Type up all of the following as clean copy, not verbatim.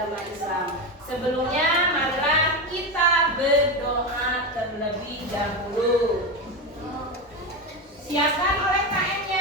agama Islam. Sebelumnya marilah kita berdoa terlebih dahulu. Siapkan oleh KM-nya.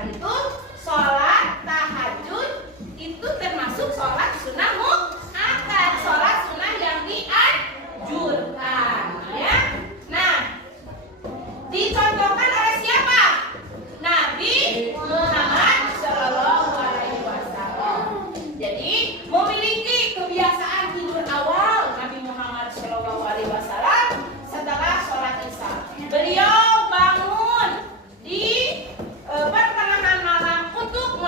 Wasallam itu sholat tahajud itu termasuk sholat sunnah muakkad, sholat sunnah yang dianjurkan, ya. Nah, dicontohkan oleh siapa? Nabi Muhammad Shallallahu Alaihi Wasallam. Jadi memiliki kebiasaan tidur awal Nabi Muhammad Shallallahu Alaihi Wasallam setelah sholat isya. Beliau bangun di pertengahan malam untuk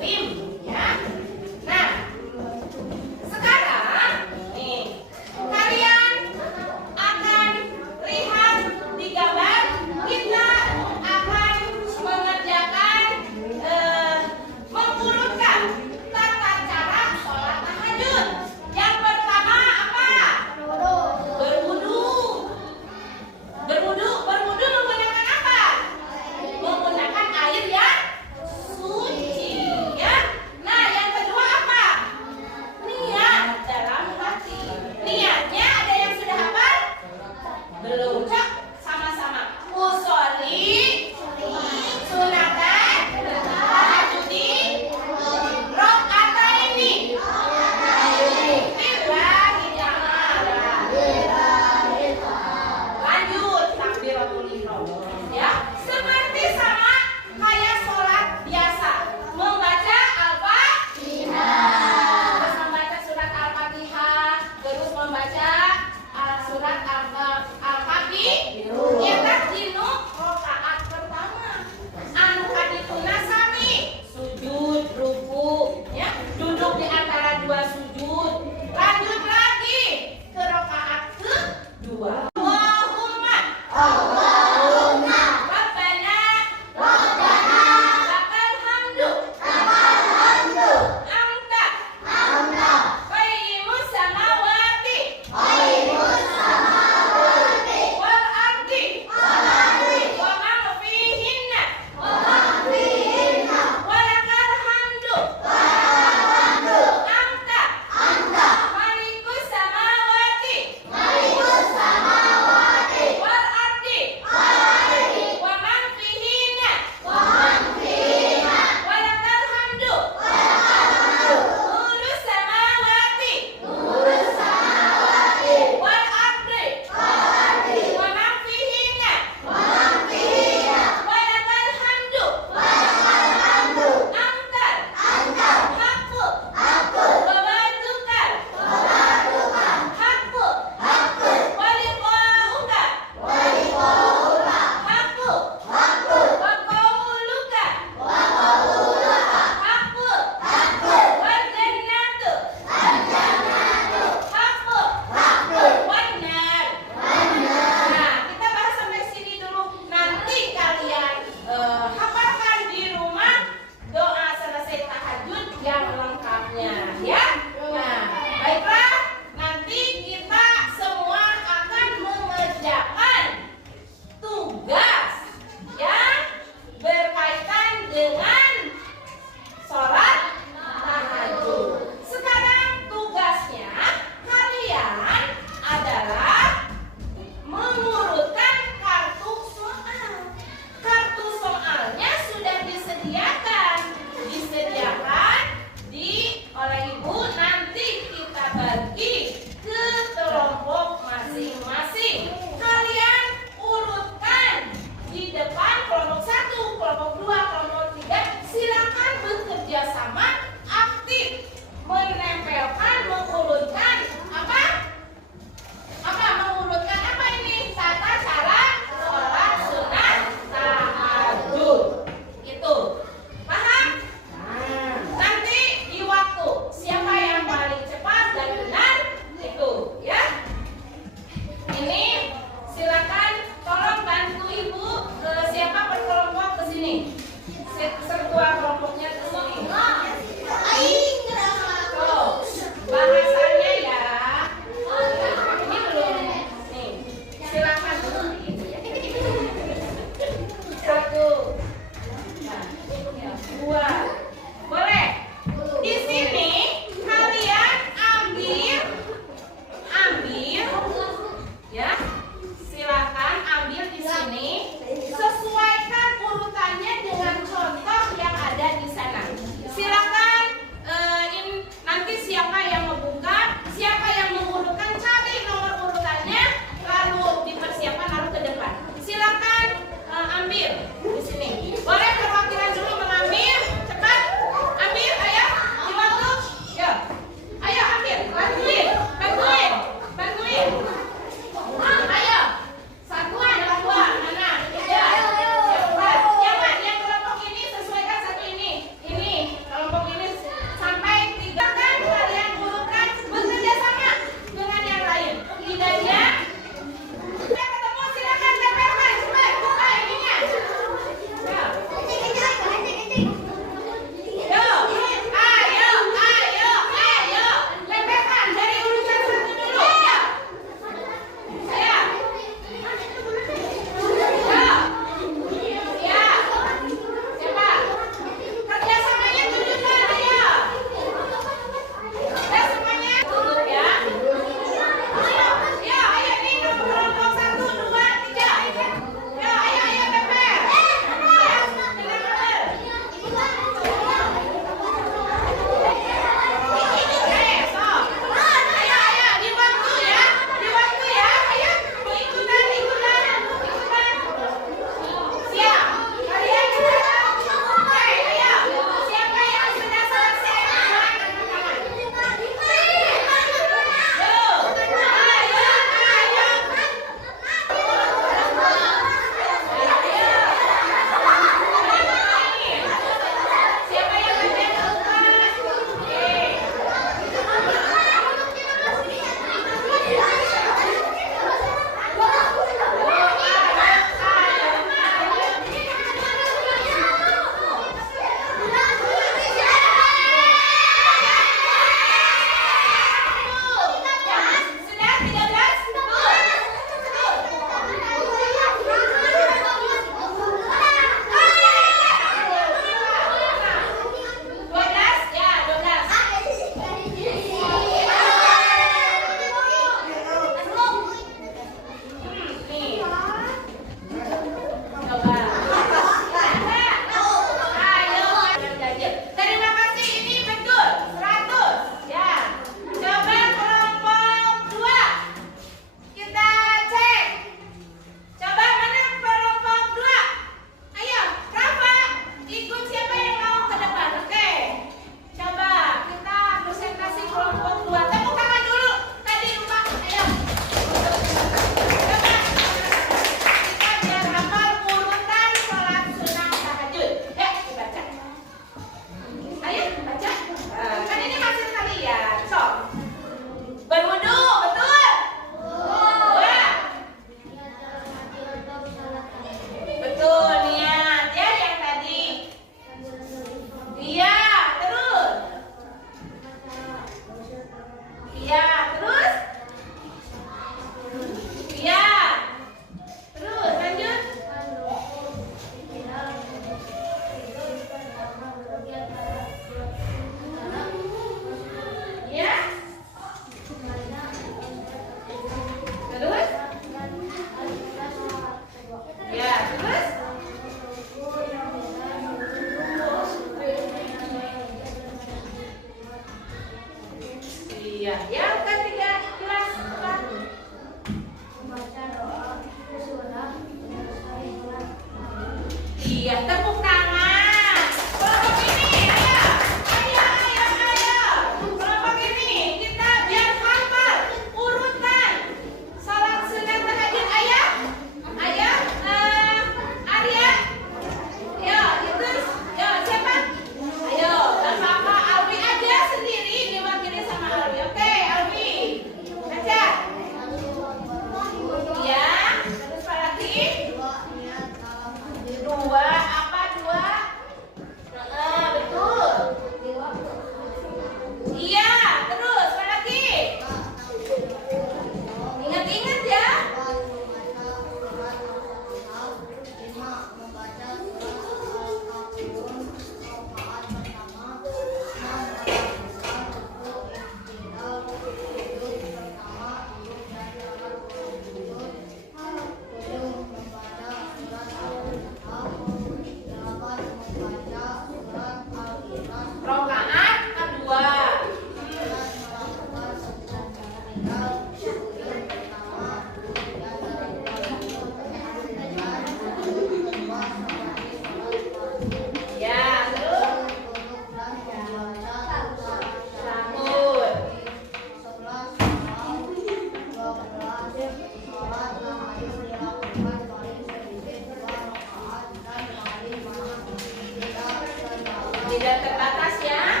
Tidak terbatas ya.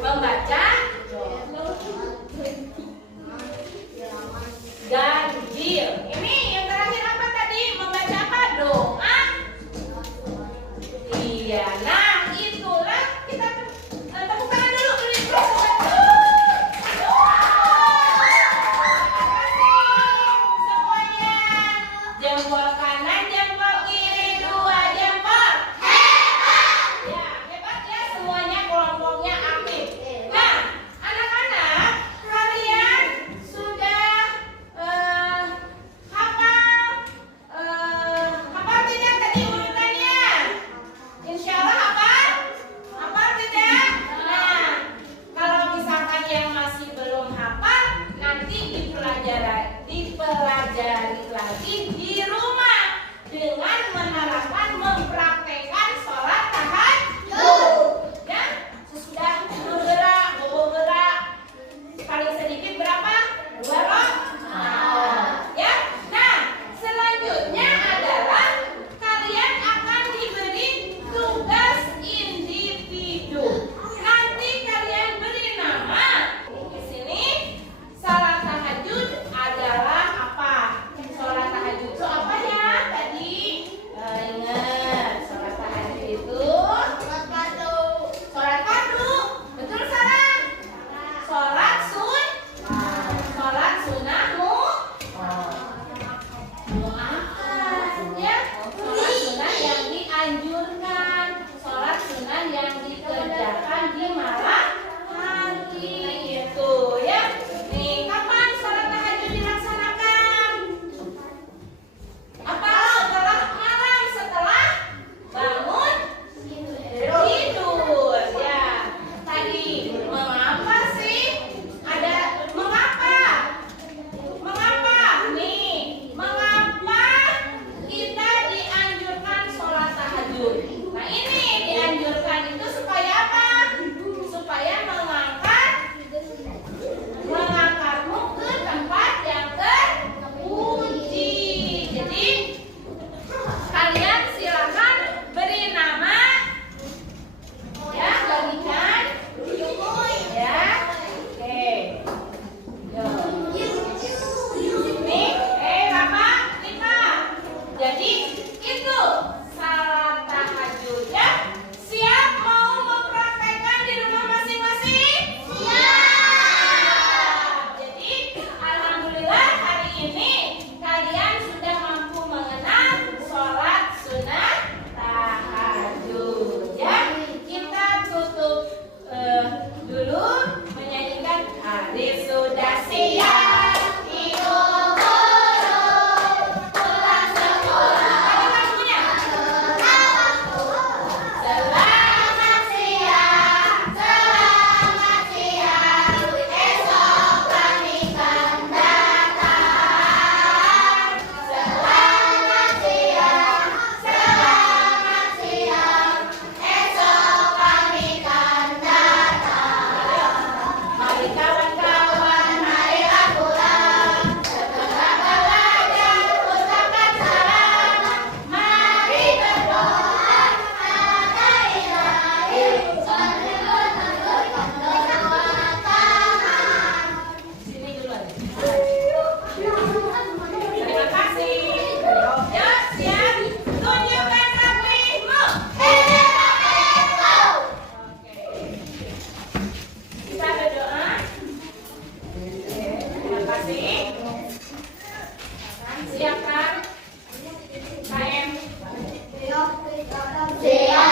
Membaca ganjil. Ini yang terakhir apa tadi? Membaca apa? Doa. Iya. Nah, itulah kita tepuk tangan dulu. Semuanya. Jempol kanan, jempol kiri, dua jempol. Ya, hebat ya, semuanya kelompoknya aktif. Nah, anak-anak, kalian sudah hafal tidak tadi urutannya? Insya Allah hafal? Hafal tidak? Nah, kalau misalkan yang masih belum hafal, nanti dipelajari lagi di rumah dengan menerapkan mempraktekkan sholat tahajud. Ya, sesudah bergerak, gerak, paling sedikit berapa? 2 rakaat. Ya. Nah, selanjutnya adalah kalian akan diberi tugas individu. Nanti kalian beri nama. Di sini salat tahajud adalah apa? Sholat tahajud itu apa ya tadi? Ingat, sholat tahajud itu sholat fardu. Betul salah? Sholat sunnahmu. Ya, sholat sunnah yang dianjurkan, sholat sunnah yang dikerjakan di malam hari itu ya. Nih, kapan sholat tahajud dilaksanakan? Apa? Setelah malam, setelah bangun tidur ya. Tadi mengapa sih? Mengapa? Nih, mengapa kita dianjurkan sholat tahajud? Nah, ini dianjurkan itu supaya apa? Supaya mengangkatmu ke tempat yang terpuji. Jadi kalian silakan beri nama ya, bagikan ya. Oke. Nih, Rama, Lima. Jadi itu salat tahajud ya. Siap mau mempraktekkan di rumah masing-masing? Siap. Jadi alhamdulillah hari ini kalian sudah mampu mengenal sholat sunnah tahajud ya. Kita tutup dulu menyanyikan hari sudah siap ikut guru pulang sekolah. Ada lagunya? Selamat siang, esok kami kan datang. Selamat siang, esok kami kan datang. Mari kawan-kawan, marilah pulang. Setelah belajar, ucapkan salam. Mari berdoa pada Ilahi. Sini dulu. Terima kasih. Ya, siap. Tunjukkan rapihmu. Oke. Kita berdoa. Terima kasih. Siapkan KM. Siap.